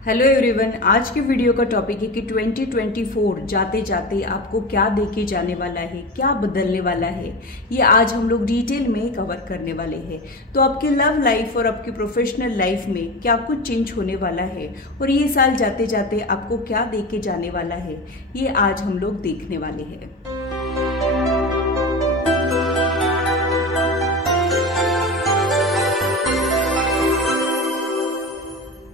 Hello everyone, आज के video का टॉपिक है कि 2024 जाते जाते आपको क्या देके जाने वाला है, क्या बदलने वाला है। ये आज हम लोग डिटेल में कवर करने वाले हैं। तो आपके लव लाइफ और आपकी प्रोफेशनल लाइफ में क्या कुछ चेंज होने वाला है और ये साल जाते जाते आपको क्या देके जाने वाला है, ये आज हम लोग देखने वाले हैं।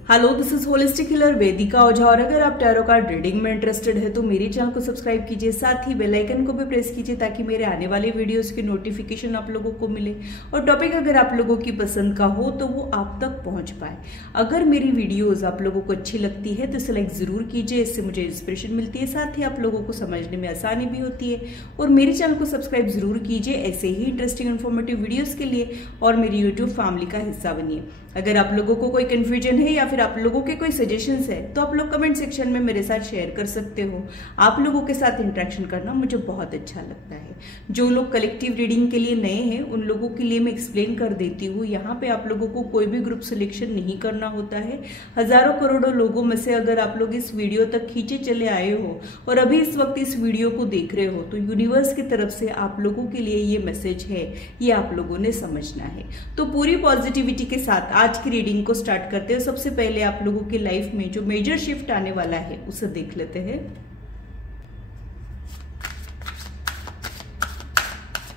Hello, this is holistic healer Vedika Ojha. और अगर आप टैरो कार्ड रीडिंग में इंटरेस्टेड है तो मेरे चैनल को सब्सक्राइब कीजिए, साथ ही बेल आइकन को भी प्रेस कीजिए ताकि मेरे आने वाले वीडियोस की नोटिफिकेशन आप लोगों को मिले। और टॉपिक अगर आप लोगों की पसंद का हो तो वो आप तक पहुंच पाए। अगर मेरी वीडियोज आप लोगों को अच्छी लगती है तो इसे लाइक जरूर कीजिए, इससे मुझे इंस्पिरेशन मिलती है, साथ ही आप लोगों को समझने में आसानी भी होती है। और मेरे चैनल को सब्सक्राइब जरूर कीजिए ऐसे ही इंटरेस्टिंग इन्फॉर्मेटिव वीडियोज के लिए, और मेरी यूट्यूब फैमिली का हिस्सा बनिए। अगर आप लोगों को कोई कंफ्यूजन है या फिर आप लोगों के कोई सजेशंस है तो आप लोग कमेंट सेक्शन में मेरे साथ शेयर कर सकते हो। आप लोगों के साथ इंटरेक्शन करना मुझे बहुत अच्छा लगता है। जो लोग कलेक्टिव रीडिंग के लिए नए हैं उन लोगों के लिए मैं एक्सप्लेन कर देती हूँ। यहाँ पे आप लोगों को कोई भी ग्रुप सिलेक्शन नहीं करना होता है। हजारों करोड़ों लोगों में से अगर आप लोग इस वीडियो तक खींचे चले आए हो और अभी इस वक्त इस वीडियो को देख रहे हो तो यूनिवर्स की तरफ से आप लोगों के लिए ये मैसेज है, ये आप लोगों ने समझना है। तो पूरी पॉजिटिविटी के साथ आज की रीडिंग को स्टार्ट करते हैं। सबसे पहले आप लोगों की लाइफ में जो मेजर शिफ्ट आने वाला है उसे देख लेते हैं।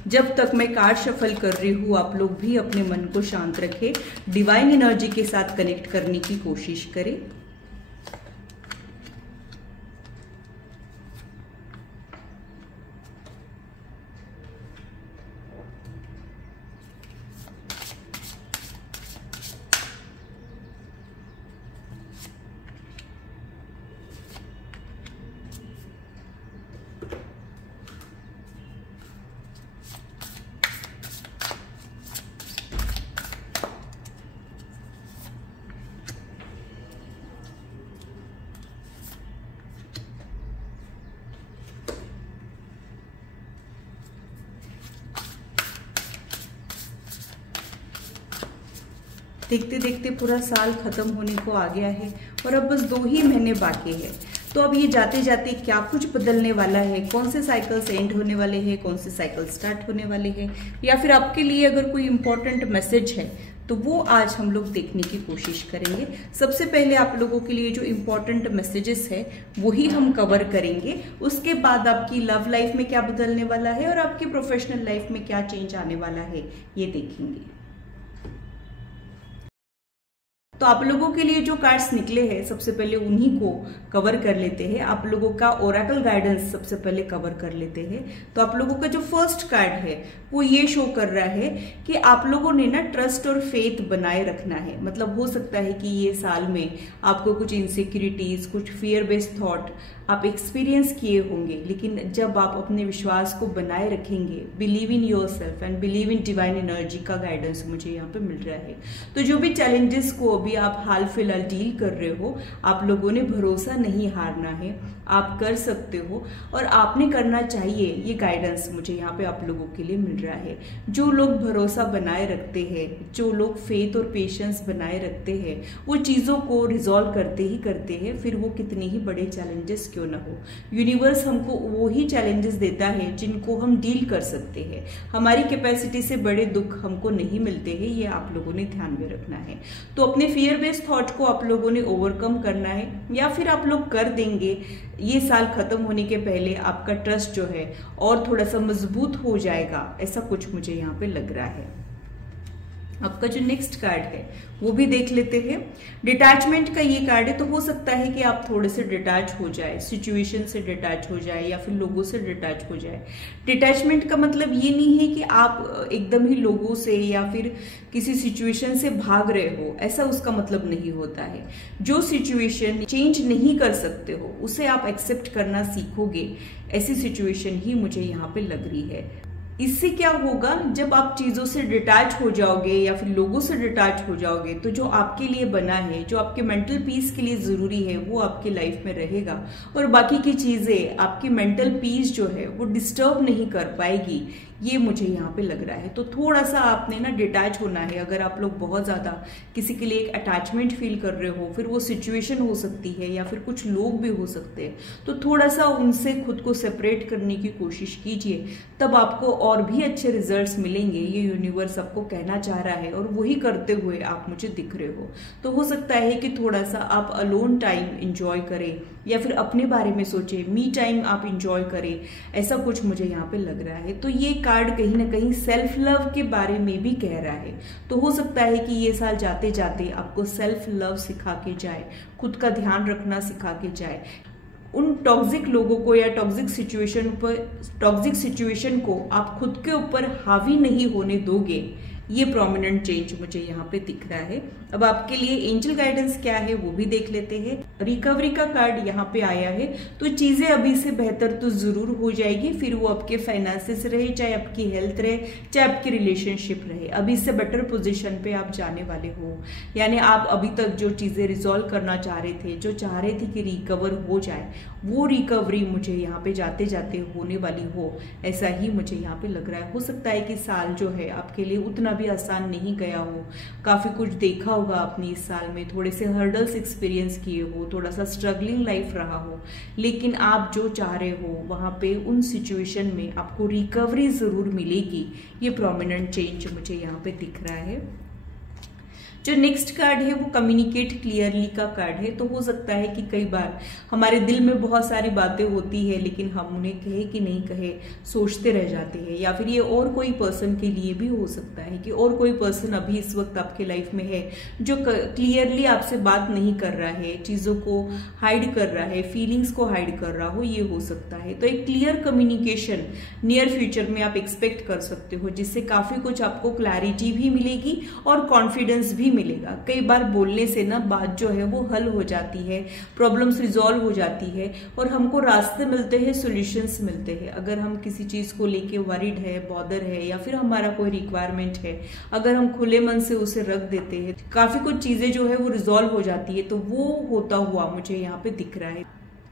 जब तक मैं कार्ड शफल कर रही हूं आप लोग भी अपने मन को शांत रखें, डिवाइन एनर्जी के साथ कनेक्ट करने की कोशिश करें। देखते देखते पूरा साल खत्म होने को आ गया है और अब बस 2 ही महीने बाकी है। तो अब ये जाते जाते क्या कुछ बदलने वाला है, कौन से साइकिल्स एंड होने वाले हैं, कौन से साइकिल स्टार्ट होने वाले हैं, या फिर आपके लिए अगर कोई इंपॉर्टेंट मैसेज है तो वो आज हम लोग देखने की कोशिश करेंगे। सबसे पहले आप लोगों के लिए जो इंपॉर्टेंट मैसेजेस है वही हम कवर करेंगे। उसके बाद आपकी लव लाइफ में क्या बदलने वाला है और आपकी प्रोफेशनल लाइफ में क्या चेंज आने वाला है ये देखेंगे। तो आप लोगों के लिए जो कार्ड्स निकले हैं सबसे पहले उन्हीं को कवर कर लेते हैं। आप लोगों का ओरेकल गाइडेंस सबसे पहले कवर कर लेते हैं। तो आप लोगों का जो फर्स्ट कार्ड है वो ये शो कर रहा है कि आप लोगों ने ना ट्रस्ट और फेथ बनाए रखना है। मतलब हो सकता है कि ये साल में आपको कुछ इनसिक्योरिटीज, कुछ फियर बेस्ड थॉट आप एक्सपीरियंस किए होंगे, लेकिन जब आप अपने विश्वास को बनाए रखेंगे, believe in your self and believe in divine energy का गाइडेंस मुझे यहाँ पे मिल रहा है। तो जो भी चैलेंजेस को अभी आप हाल फिलहाल डील कर रहे हो, आप लोगों ने भरोसा नहीं हारना है, आप कर सकते हो और आपने करना चाहिए। ये गाइडेंस मुझे यहाँ पे आप लोगों के लिए मिल रहा है। जो लोग भरोसा बनाए रखते हैं, जो लोग फेथ और पेशेंस बनाए रखते हैं, वो चीजों को रिजॉल्व करते ही करते हैं, फिर वो कितने ही बड़े चैलेंजेस क्यों ना हो। यूनिवर्स हमको वो ही चैलेंजेस देता है जिनको हम डील कर सकते हैं। हमारी कैपेसिटी से बड़े दुख हमको नहीं मिलते हैं, ये आप लोगों ने ध्यान में रखना है। तो अपने फियर बेस्ड थॉट को आप लोगों ने ओवरकम करना है, या फिर आप लोग कर देंगे। ये साल खत्म होने के पहले आपका ट्रस्ट जो है और थोड़ा सा मजबूत हो जाएगा, ऐसा कुछ मुझे यहाँ पे लग रहा है। आपका जो नेक्स्ट कार्ड है वो भी देख लेते हैं। डिटैचमेंट का ये कार्ड है। तो हो सकता है कि आप थोड़े से डिटैच हो जाए, सिचुएशन से डिटैच हो जाए या फिर लोगों से डिटैच हो जाए। डिटैचमेंट का मतलब ये नहीं है कि आप एकदम ही लोगों से या फिर किसी सिचुएशन से भाग रहे हो, ऐसा उसका मतलब नहीं होता है। जो सिचुएशन चेंज नहीं कर सकते हो उसे आप एक्सेप्ट करना सीखोगे, ऐसी सिचुएशन ही मुझे यहाँ पे लग रही है। इससे क्या होगा, जब आप चीजों से डिटैच हो जाओगे या फिर लोगों से डिटैच हो जाओगे तो जो आपके लिए बना है, जो आपके मेंटल पीस के लिए जरूरी है, वो आपकी लाइफ में रहेगा और बाकी की चीजें आपकी मेंटल पीस जो है वो डिस्टर्ब नहीं कर पाएगी। ये मुझे यहाँ पे लग रहा है। तो थोड़ा सा आपने ना डिटैच होना है। अगर आप लोग बहुत ज़्यादा किसी के लिए एक अटैचमेंट फील कर रहे हो, फिर वो सिचुएशन हो सकती है या फिर कुछ लोग भी हो सकते हैं, तो थोड़ा सा उनसे खुद को सेपरेट करने की कोशिश कीजिए, तब आपको और भी अच्छे रिजल्ट्स मिलेंगे। ये यूनिवर्स आपको कहना चाह रहा है और वही करते हुए आप मुझे दिख रहे हो। तो हो सकता है कि थोड़ा सा आप अलोन टाइम इंजॉय करें या फिर अपने बारे में सोचें, मी टाइम आप इंजॉय करें, ऐसा कुछ मुझे यहाँ पे लग रहा है। तो ये कार्ड कहीं ना कहीं सेल्फ लव के बारे में भी कह रहा है। तो हो सकता है कि ये साल जाते जाते आपको सेल्फ लव सिखा के जाए, खुद का ध्यान रखना सिखा के जाए। उन टॉक्सिक लोगों को या टॉक्सिक सिचुएशन को आप खुद के ऊपर हावी नहीं होने दोगे, ये प्रोमिनेंट चेंज मुझे यहाँ पे दिख रहा है। अब आपके लिए एंजल गाइडेंस क्या है वो भी देख लेते हैं। रिकवरी का कार्ड यहाँ पे आया है, तो चीजें अभी से बेहतर तो जरूर हो जाएगी, फिर वो आपके फाइनेंसेस रहे, चाहे आपकी हेल्थ रहे, चाहे आपकी रिलेशनशिप रहे, अभी से बेटर पोजीशन पे आप जाने वाले हो। यानी आप अभी तक जो चीजें रिजॉल्व करना चाह रहे थे, जो चाह रहे थे कि रिकवर हो जाए, वो रिकवरी मुझे यहाँ पे जाते जाते होने वाली हो, ऐसा ही मुझे यहाँ पे लग रहा है। हो सकता है कि साल जो है आपके लिए उतना भी आसान नहीं गया हो, काफी कुछ देखा होगा आपने इस साल में, थोड़े से हर्डल्स एक्सपीरियंस किए हो, थोड़ा सा स्ट्रगलिंग लाइफ रहा हो, लेकिन आप जो चाह रहे हो वहां पे उन सिचुएशन में आपको रिकवरी जरूर मिलेगी। ये प्रोमिनेंट चेंज मुझे यहाँ पे दिख रहा है। जो नेक्स्ट कार्ड है वो कम्युनिकेट क्लियरली का कार्ड है। तो हो सकता है कि कई बार हमारे दिल में बहुत सारी बातें होती है, लेकिन हम उन्हें कहे कि नहीं कहे सोचते रह जाते हैं, या फिर ये और कोई पर्सन के लिए भी हो सकता है कि और कोई पर्सन अभी इस वक्त आपके लाइफ में है जो क्लियरली आपसे बात नहीं कर रहा है, चीजों को हाइड कर रहा है, फीलिंग्स को हाइड कर रहा हो, ये हो सकता है। तो एक क्लियर कम्युनिकेशन नियर फ्यूचर में आप एक्सपेक्ट कर सकते हो, जिससे काफी कुछ आपको क्लैरिटी भी मिलेगी और कॉन्फिडेंस भी मिलेगा। कई बार बोलने से ना बात जो है वो हल हो जाती है, प्रॉब्लम्स रिजॉल्व हो जाती है और हमको रास्ते मिलते हैं, सॉल्यूशंस मिलते हैं। अगर हम किसी चीज को लेके वरीड है, बॉदर है, या फिर हमारा कोई रिक्वायरमेंट है, अगर हम खुले मन से उसे रख देते हैं, काफी कुछ चीजें जो है वो रिजॉल्व हो जाती है। तो वो होता हुआ मुझे यहाँ पे दिख रहा है।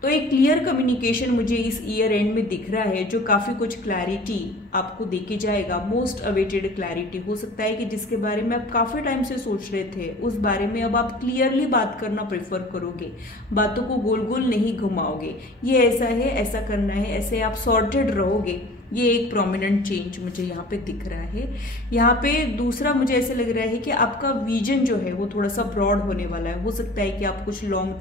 तो एक क्लियर कम्युनिकेशन मुझे इस ईयर एंड में दिख रहा है, जो काफी कुछ क्लैरिटी आपको देके जाएगा। मोस्ट अवेटेड क्लैरिटी हो सकता है कि जिसके बारे में आप काफी टाइम से सोच रहे थे, उस बारे में अब आप क्लियरली बात करना प्रेफर करोगे, बातों को गोल गोल नहीं घुमाओगे। ये ऐसा है, ऐसा करना है, ऐसे आप सॉर्टेड रहोगे। ये एक प्रोमिनेंट चेंज मुझे यहाँ पे दिख रहा है। यहाँ पे दूसरा मुझे ऐसे लग रहा है कि आपका विजन जो है वो थोड़ा सा ब्रॉड होने वाला है। हो सकता है कि आप कुछ लॉन्ग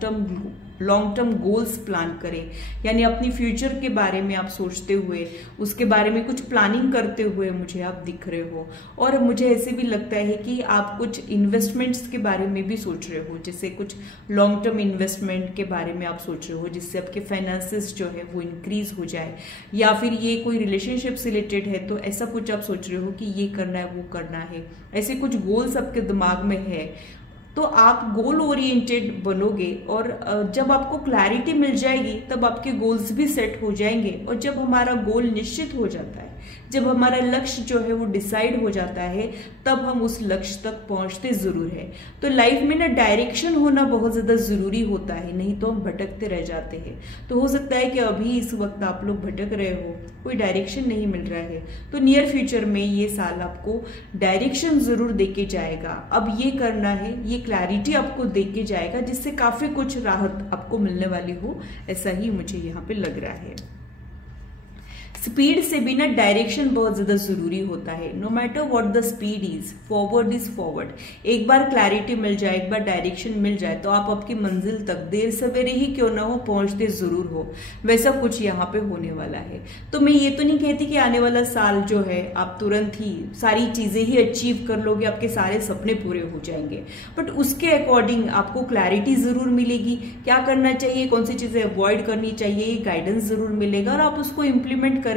टर्म गोल्स प्लान करें, यानी अपनी फ्यूचर के बारे में आप सोचते हुए, उसके बारे में कुछ प्लानिंग करते हुए मुझे आप दिख रहे हो। और मुझे ऐसे भी लगता है कि आप कुछ इन्वेस्टमेंट्स के बारे में भी सोच रहे हो, जैसे कुछ लॉन्ग टर्म इन्वेस्टमेंट के बारे में आप सोच रहे हो, जिससे आपके फाइनेंसेस जो है वो इंक्रीज हो जाए। या फिर ये कोई रिलेशनशिप से रिलेटेड है, तो ऐसा कुछ आप सोच रहे हो कि ये करना है, वो करना है, ऐसे कुछ गोल्स आपके दिमाग में है। तो आप गोल ओरिएंटेड बनोगे और जब आपको क्लैरिटी मिल जाएगी तब आपके गोल्स भी सेट हो जाएंगे। और जब हमारा गोल निश्चित हो जाता है, जब हमारा लक्ष्य जो है वो डिसाइड हो जाता है, तब हम उस लक्ष्य तक पहुंचते जरूर है। तो लाइफ में ना डायरेक्शन होना बहुत ज्यादा जरूरी होता है, नहीं तो हम भटकते रह जाते हैं। तो हो सकता है कि अभी इस वक्त आप लोग भटक रहे हो, कोई डायरेक्शन नहीं मिल रहा है, तो नियर फ्यूचर में ये साल आपको डायरेक्शन जरूर देके जाएगा। अब ये करना है, ये क्लैरिटी आपको देके जाएगा, जिससे काफी कुछ राहत आपको मिलने वाली हो, ऐसा ही मुझे यहाँ पे लग रहा है। स्पीड से भी ना डायरेक्शन बहुत ज्यादा जरूरी होता है। No matter what the speed is forward. एक बार क्लैरिटी मिल जाए, एक बार डायरेक्शन मिल जाए, तो आप आपकी मंजिल तक देर सवेरे ही क्यों ना हो पहुंचते जरूर हो। वैसा कुछ यहाँ पे होने वाला है। तो मैं ये तो नहीं कहती कि आने वाला साल जो है आप तुरंत ही सारी चीजें ही अचीव कर लोगे, आपके सारे सपने पूरे हो जाएंगे, बट उसके अकॉर्डिंग आपको क्लैरिटी जरूर मिलेगी। क्या करना चाहिए, कौन सी चीजें अवॉइड करनी चाहिए, ये गाइडेंस जरूर मिलेगा और आप उसको इम्प्लीमेंट करके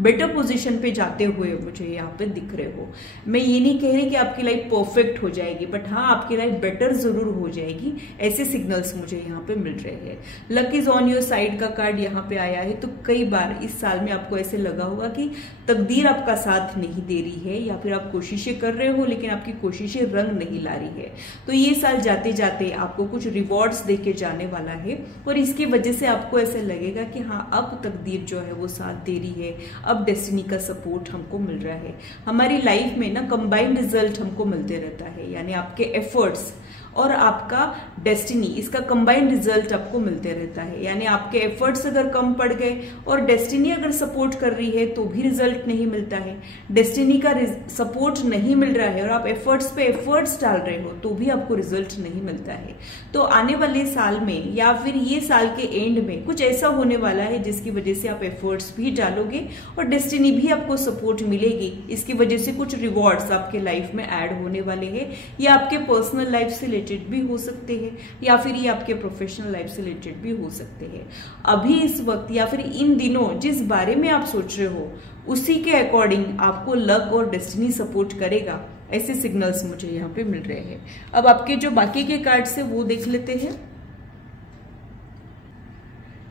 बेटर पोजीशन पे जाते हुए मुझे यहाँ पे दिख रहे हो। मैं ये नहीं कह रही कि आपकी लाइफ परफेक्ट हो जाएगी, बट हाँ आपकी लाइफ बेटर जरूर हो जाएगी, ऐसे सिग्नल्स मुझे यहाँ पे मिल रहे हैं। Luck is on your side का कार्ड यहाँ पे आया है। तो कई बार इस साल में आपको ऐसे लगा होगा कि तकदीर आपका साथ नहीं दे रही है, या फिर आप कोशिशें कर रहे हो लेकिन आपकी कोशिशें रंग नहीं ला रही है। तो ये साल जाते जाते आपको कुछ रिवॉर्ड्स देके जाने वाला है, और इसकी वजह से आपको ऐसा लगेगा कि हाँ अब तकदीर जो है वो साथ दे रही है, अब डेस्टिनी का सपोर्ट हमको मिल रहा है। हमारी लाइफ में ना कंबाइंड रिजल्ट हमको मिलते रहता है, यानी आपके एफर्ट्स और आपका डेस्टिनी, इसका कंबाइंड रिजल्ट आपको मिलते रहता है। यानी आपके एफर्ट्स अगर कम पड़ गए और डेस्टिनी अगर सपोर्ट कर रही है तो भी रिजल्ट नहीं मिलता है, डेस्टिनी का सपोर्ट नहीं मिल रहा है और आप एफर्ट्स पे एफर्ट्स डाल रहे हो तो भी आपको रिजल्ट नहीं मिलता है। तो आने वाले साल में या फिर ये साल के एंड में कुछ ऐसा होने वाला है जिसकी वजह से आप एफर्ट्स भी डालोगे और डेस्टिनी भी आपको सपोर्ट मिलेगी। इसकी वजह से कुछ रिवॉर्ड्स आपके लाइफ में ऐड होने वाले हैं, या आपके पर्सनल लाइफ से रिलेटेड भी हो सकते हैं या फिर ये आपके प्रोफेशनल लाइफ से रिलेटेड भी हो सकते हैं। अभी इस वक्त या फिर इन दिनों जिस बारे में आप सोच रहे हो उसी के अकॉर्डिंग आपको लक और डेस्टिनी सपोर्ट करेगा, ऐसे सिग्नल्स मुझे यहाँ पे मिल रहे हैं। अब आपके जो बाकी के कार्ड्स है वो देख लेते हैं।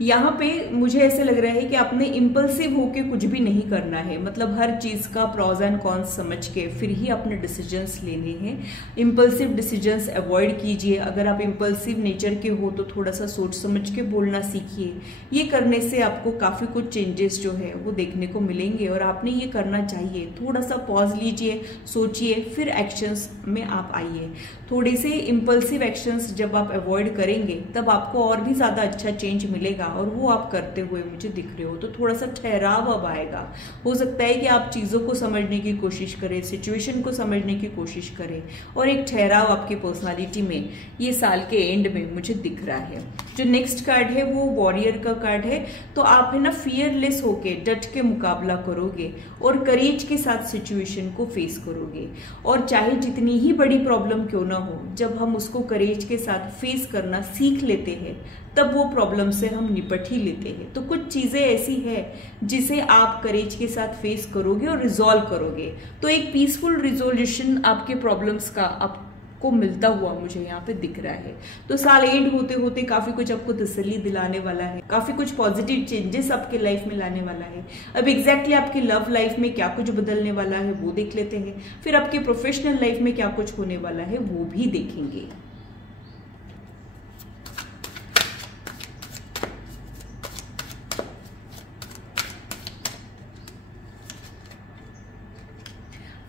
यहाँ पे मुझे ऐसे लग रहा है कि आपने इम्पल्सिव होके कुछ भी नहीं करना है, मतलब हर चीज का प्रॉज एंड कॉन्स समझ के फिर ही अपने डिसीजंस लेने हैं। इम्पल्सिव डिसीजंस अवॉइड कीजिए। अगर आप इम्पल्सिव नेचर के हो तो थोड़ा सा सोच समझ के बोलना सीखिए। ये करने से आपको काफी कुछ चेंजेस जो है वो देखने को मिलेंगे और आपने ये करना चाहिए। थोड़ा सा पॉज लीजिए, सोचिए, फिर एक्शंस में आप आइए। थोड़े से इम्पल्सिव एक्शंस जब आप अवॉइड करेंगे तब आपको और भी ज्यादा अच्छा चेंज मिलेगा और वो आप करते हुए मुझे दिख रहे हो। तो थोड़ा सा ठहराव अब आएगा। हो सकता है कि आप चीजों को समझने की कोशिश करें, सिचुएशन को समझने की कोशिश करें और एक ठहराव आपकी पर्सनालिटी में ये साल के एंड में मुझे दिख रहा है। जो नेक्स्ट कार्ड है वो वॉरियर का कार्ड है। तो आप है ना फियरलेस होके डट के मुकाबला करोगे और करेज के साथ सिचुएशन को फेस करोगे। और चाहे जितनी ही बड़ी प्रॉब्लम क्यों ना हो, जब हम उसको करेज के साथ फेस करना सीख लेते हैं तब वो प्रॉब्लम से हम निपट ही लेते हैं। तो कुछ चीजें ऐसी है जिसे आप करेज के साथ फेस करोगे और रिजॉल्व करोगे। तो एक पीसफुल रिजोल्यूशन आपके प्रॉब्लम्स का आपको मिलता हुआ मुझे यहाँ पे दिख रहा है। तो साल एंड होते होते काफी कुछ आपको तसल्ली दिलाने वाला है, काफी कुछ पॉजिटिव चेंजेस आपके लाइफ में लाने वाला है। अब एग्जैक्टली आपकी लव लाइफ में क्या कुछ बदलने वाला है वो देख लेते हैं, फिर आपके प्रोफेशनल लाइफ में क्या कुछ होने वाला है वो भी देखेंगे।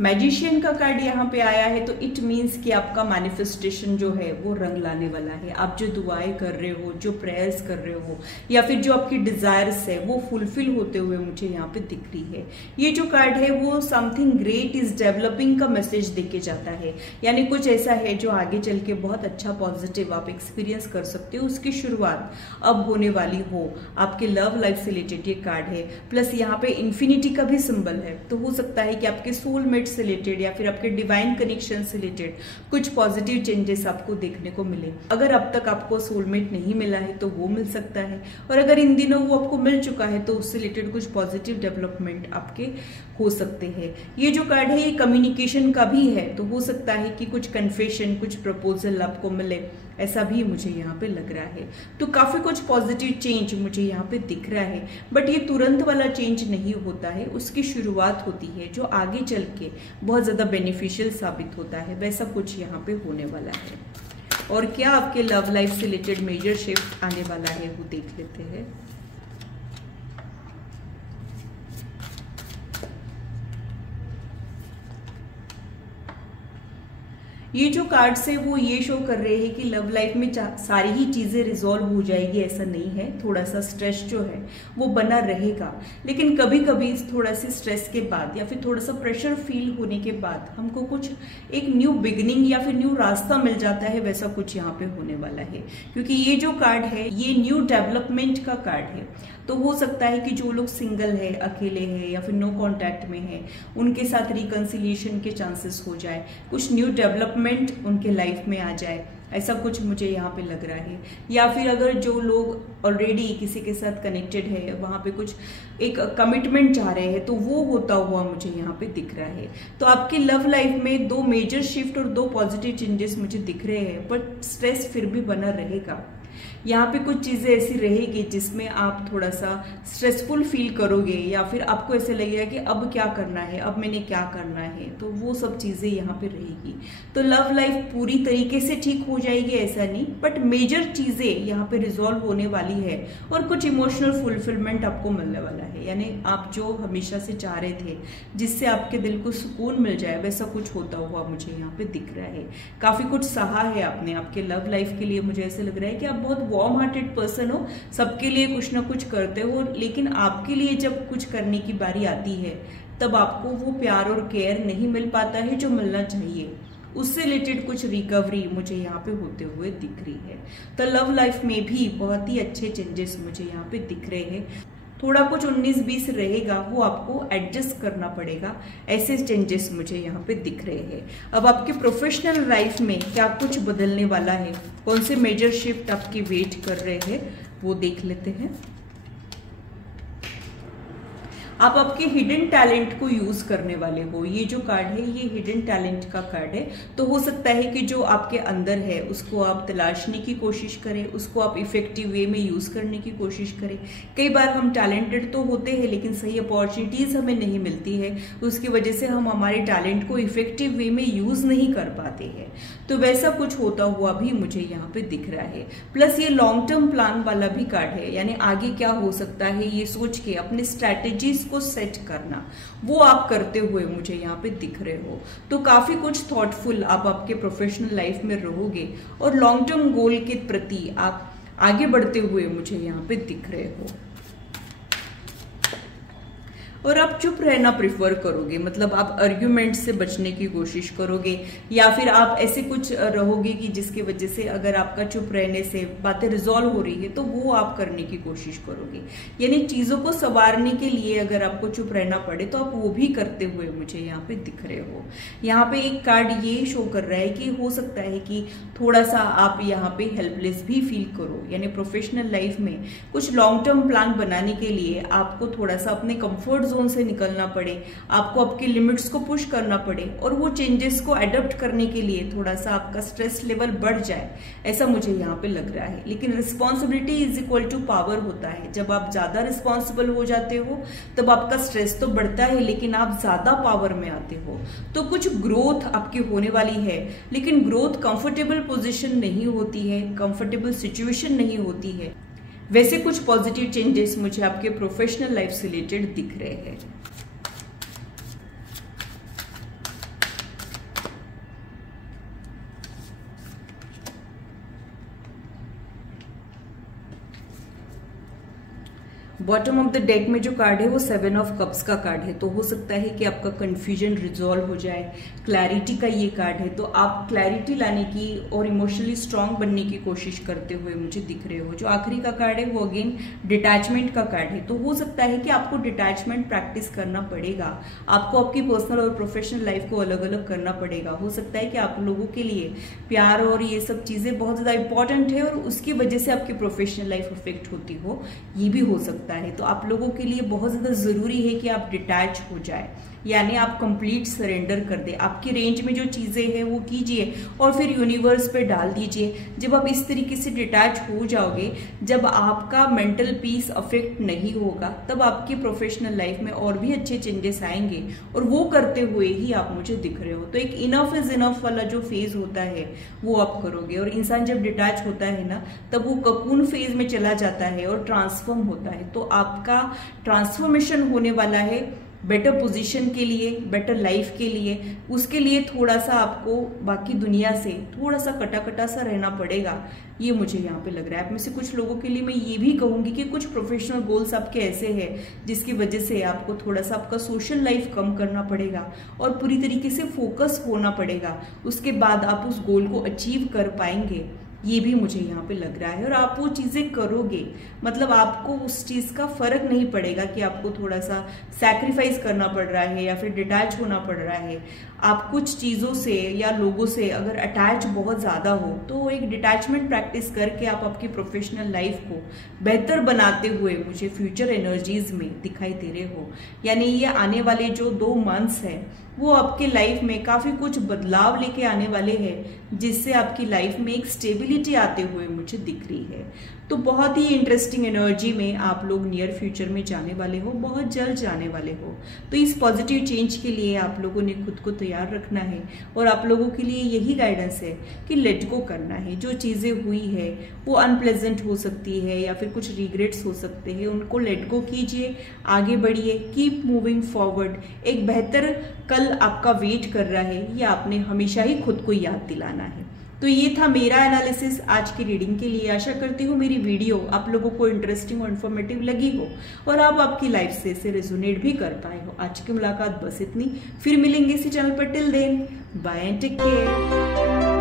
मैजिशियन का कार्ड यहाँ पे आया है तो इट मीन्स कि आपका मैनिफेस्टेशन जो है वो रंग लाने वाला है। आप जो दुआएं कर रहे हो, जो प्रेयर्स कर रहे हो या फिर जो आपकी डिजायर्स है वो फुलफिल होते हुए मुझे यहाँ पे दिख रही है। ये जो कार्ड है वो समथिंग ग्रेट इज डेवलपिंग का मैसेज देके जाता है, यानी कुछ ऐसा है जो आगे चल के बहुत अच्छा पॉजिटिव आप एक्सपीरियंस कर सकते हो, उसकी शुरुआत अब होने वाली हो। आपके लव लाइफ से रिलेटेड ये कार्ड है, प्लस यहाँ पे इन्फिनिटी का भी सिंबल है। तो हो सकता है कि आपके सोलमेट से रिलेटेड या फिर आपके डिवाइन कनेक्शन से रिलेटेड कुछ पॉजिटिव चेंजेस आपको देखने को मिले। अगर अब तक आपको सोलमेट नहीं मिला है तो वो मिल सकता है, और अगर इन दिनों वो आपको मिल चुका है तो उससे रिलेटेड कुछ पॉजिटिव डेवलपमेंट आपके हो सकते हैं। ये जो कार्ड है ये कम्युनिकेशन का भी है, तो हो सकता है कि कुछ कन्फेशन, कुछ प्रपोजल आपको मिले, ऐसा भी मुझे यहाँ पे लग रहा है। तो काफी कुछ पॉजिटिव चेंज मुझे यहाँ पे दिख रहा है, बट ये तुरंत वाला चेंज नहीं होता है, उसकी शुरुआत होती है जो आगे चल के बहुत ज्यादा बेनिफिशियल साबित होता है। वैसा कुछ यहाँ पे होने वाला है। और क्या आपके लव लाइफ से रिलेटेड मेजर शिफ्ट आने वाला है वो देख लेते हैं। ये जो कार्ड्स है वो ये शो कर रहे हैं कि लव लाइफ में सारी ही चीजें रिजॉल्व हो जाएगी, ऐसा नहीं है। थोड़ा सा स्ट्रेस जो है वो बना रहेगा, लेकिन कभी कभी थोड़ा सी स्ट्रेस के बाद या फिर थोड़ा सा प्रेशर फील होने के बाद हमको कुछ एक न्यू बिगिनिंग या फिर न्यू रास्ता मिल जाता है। वैसा कुछ यहाँ पे होने वाला है, क्योंकि ये जो कार्ड है ये न्यू डेवलपमेंट का कार्ड है। तो हो सकता है कि जो लोग सिंगल है, अकेले है या फिर नो कांटेक्ट में है, उनके साथ रिकंसिलिएशन के चांसेस हो जाए, कुछ न्यू डेवलपमेंट उनके लाइफ में आ जाए, ऐसा कुछ मुझे यहाँ पे लग रहा है। या फिर अगर जो लोग ऑलरेडी किसी के साथ कनेक्टेड है, वहां पे कुछ एक कमिटमेंट चाह रहे हैं, तो वो होता हुआ मुझे यहाँ पे दिख रहा है। तो आपकी लव लाइफ में 2 मेजर शिफ्ट और 2 पॉजिटिव चेंजेस मुझे दिख रहे हैं, बट स्ट्रेस फिर भी बना रहेगा, यहाँ पे कुछ चीजें ऐसी रहेगी जिसमें आप थोड़ा सा स्ट्रेसफुल फील करोगे, या फिर आपको ऐसे लगेगा कि अब क्या करना है, अब मैंने क्या करना है, तो वो सब चीजें यहाँ पे रहेगी। तो लव लाइफ पूरी तरीके से ठीक हो जाएगी ऐसा नहीं, बट मेजर चीजें यहाँ पे रिजॉल्व होने वाली है और कुछ इमोशनल फुलफिलमेंट आपको मिलने वाला है। यानी आप जो हमेशा से चाह रहे थे, जिससे आपके दिल को सुकून मिल जाए, वैसा कुछ होता हुआ मुझे यहाँ पे दिख रहा है। काफी कुछ सहा है आपने आपके लव लाइफ के लिए। मुझे ऐसे लग रहा है कि आप बहुत वार्म हार्टेड पर्सन हो, सबके लिए कुछ ना कुछ करते हो, लेकिन आपके लिए जब कुछ करने की बारी आती है तब आपको वो प्यार और केयर नहीं मिल पाता है जो मिलना चाहिए। उससे रिलेटेड कुछ रिकवरी मुझे यहाँ पे होते हुए दिख रही है। तो लव लाइफ में भी बहुत ही अच्छे चेंजेस मुझे यहाँ पे दिख रहे हैं। थोड़ा कुछ 19-20 रहेगा, वो आपको एडजस्ट करना पड़ेगा, ऐसे चेंजेस मुझे यहाँ पे दिख रहे हैं। अब आपके प्रोफेशनल लाइफ में क्या कुछ बदलने वाला है, कौन से मेजर शिफ्ट आपकी वेट कर रहे हैं, वो देख लेते हैं। आप आपके हिडन टैलेंट को यूज करने वाले हो। ये जो कार्ड है ये हिडन टैलेंट का कार्ड है। तो हो सकता है कि जो आपके अंदर है उसको आप तलाशने की कोशिश करें, उसको आप इफेक्टिव वे में यूज करने की कोशिश करें। कई बार हम टैलेंटेड तो होते हैं लेकिन सही अपॉर्चुनिटीज हमें नहीं मिलती है, उसकी वजह से हम हमारे टैलेंट को इफेक्टिव वे में यूज नहीं कर पाते हैं। तो वैसा कुछ होता हुआ भी मुझे यहाँ पे दिख रहा है। प्लस ये लॉन्ग टर्म प्लान वाला भी कार्ड है, यानी आगे क्या हो सकता है ये सोच के अपने स्ट्रैटेजीज को सेट करना, वो आप करते हुए मुझे यहाँ पे दिख रहे हो। तो काफी कुछ थॉटफुल आप आपके प्रोफेशनल लाइफ में रहोगे और लॉन्ग टर्म गोल के प्रति आप आगे बढ़ते हुए मुझे यहाँ पे दिख रहे हो। और आप चुप रहना प्रिफर करोगे, मतलब आप आर्ग्यूमेंट से बचने की कोशिश करोगे, या फिर आप ऐसे कुछ रहोगे कि जिसकी वजह से अगर आपका चुप रहने से बातें रिजॉल्व हो रही है तो वो आप करने की कोशिश करोगे। यानी चीजों को संवारने के लिए अगर आपको चुप रहना पड़े तो आप वो भी करते हुए मुझे यहाँ पे दिख रहे हो। यहाँ पे एक कार्ड ये शो कर रहा है कि हो सकता है कि थोड़ा सा आप यहाँ पे हेल्पलेस भी फील करो। यानी प्रोफेशनल लाइफ में कुछ लॉन्ग टर्म प्लान बनाने के लिए आपको थोड़ा सा अपने कंफर्ट जोन से निकलना पड़े, आपको आपके लिमिट्स को पुश करना पड़े और वो चेंजेस को अडॉप्ट करने के लिए थोड़ा सा आपका स्ट्रेस लेवल बढ़ जाए, ऐसा मुझे यहाँ पे लग रहा है। लेकिन responsibility is equal to power होता है। जब आप ज्यादा रिस्पॉन्सिबल हो जाते हो तब आपका स्ट्रेस तो बढ़ता है लेकिन आप ज्यादा पावर में आते हो। तो कुछ ग्रोथ आपकी होने वाली है, लेकिन ग्रोथ कंफर्टेबल पोजिशन नहीं होती है, कंफर्टेबल सिचुएशन नहीं होती है। वैसे कुछ पॉजिटिव चेंजेस मुझे आपके प्रोफेशनल लाइफ से रिलेटेड दिख रहे हैं। बॉटम ऑफ द डेक में जो कार्ड है वो 7 ऑफ कप्स का कार्ड है। तो हो सकता है कि आपका कंफ्यूजन रिजॉल्व हो जाए, क्लैरिटी का ये कार्ड है। तो आप क्लैरिटी लाने की और इमोशनली स्ट्रांग बनने की कोशिश करते हुए मुझे दिख रहे हो। जो आखिरी का कार्ड है वो अगेन डिटैचमेंट का कार्ड है। तो हो सकता है कि आपको डिटैचमेंट प्रैक्टिस करना पड़ेगा, आपको आपकी पर्सनल और प्रोफेशनल लाइफ को अलग अलग करना पड़ेगा। हो सकता है कि आप लोगों के लिए प्यार और ये सब चीजें बहुत ज्यादा इंपॉर्टेंट है और उसकी वजह से आपकी प्रोफेशनल लाइफ अफेक्ट होती हो, ये भी हो सकता है। तो आप लोगों के लिए बहुत ज्यादा जरूरी है कि आप डिटैच हो जाए, यानी आप कंप्लीट सरेंडर कर दे। आपकी रेंज में जो चीजें हैं वो कीजिए और फिर यूनिवर्स पे डाल दीजिए। जब आप इस तरीके से डिटैच हो जाओगे, जब आपका मेंटल पीस अफेक्ट नहीं होगा, तब आपकी प्रोफेशनल लाइफ में और भी अच्छे चेंजेस आएंगे और वो करते हुए ही आप मुझे दिख रहे हो। तो एक इनफ इज इनफ वाला जो फेज होता है वो आप करोगे। और इंसान जब डिटैच होता है ना, तब वो ककून फेज में चला जाता है और ट्रांसफॉर्म होता है। तो आपका ट्रांसफॉर्मेशन होने वाला है बेटर पोजीशन के लिए, बेटर लाइफ के लिए। उसके लिए थोड़ा सा आपको बाकी दुनिया से थोड़ा सा कटा कटा सा रहना पड़ेगा, ये मुझे यहाँ पे लग रहा है। आप में से कुछ लोगों के लिए मैं ये भी कहूंगी कि कुछ प्रोफेशनल गोल्स आपके ऐसे हैं जिसकी वजह से आपको थोड़ा सा आपका सोशल लाइफ कम करना पड़ेगा और पूरी तरीके से फोकस होना पड़ेगा। उसके बाद आप उस गोल को अचीव कर पाएंगे, ये भी मुझे यहाँ पे लग रहा है। और आप वो चीजें करोगे, मतलब आपको उस चीज का फर्क नहीं पड़ेगा कि आपको थोड़ा सा सैक्रिफाइस करना पड़ रहा है या फिर डिटैच होना पड़ रहा है। आप कुछ चीजों से या लोगों से अगर अटैच बहुत ज्यादा हो तो एक डिटैचमेंट प्रैक्टिस करके आप आपकी प्रोफेशनल लाइफ को बेहतर बनाते हुए मुझे फ्यूचर एनर्जीज में दिखाई दे रहे हो। यानी ये आने वाले जो 2 मंथ्स हैं वो आपके लाइफ में काफी कुछ बदलाव लेके आने वाले हैं, जिससे आपकी लाइफ में एक स्टेबिलिटी पॉसिबिलिटी आते हुए मुझे दिख रही है। तो बहुत ही इंटरेस्टिंग एनर्जी में आप लोग नियर फ्यूचर में जाने वाले हो, बहुत जल्द जाने वाले हो। तो इस पॉजिटिव चेंज के लिए आप लोगों ने खुद को तैयार रखना है और आप लोगों के लिए यही गाइडेंस है कि लेट गो करना है। जो चीजें हुई है वो अनप्लेजेंट हो सकती है या फिर कुछ रिग्रेट्स हो सकते हैं, उनको लेट गो कीजिए, आगे बढ़िए, कीप मूविंग फॉरवर्ड। एक बेहतर कल आपका वेट कर रहा है, ये आपने हमेशा ही खुद को याद दिलाना है। तो ये था मेरा एनालिसिस आज की रीडिंग के लिए। आशा करती हूँ मेरी वीडियो आप लोगों को इंटरेस्टिंग और इन्फॉर्मेटिव लगी हो और आप आपकी लाइफ से इसे रेजोनेट भी कर पाए हो। आज की मुलाकात बस इतनी, फिर मिलेंगे इसी चैनल पर। Till then bye and take care.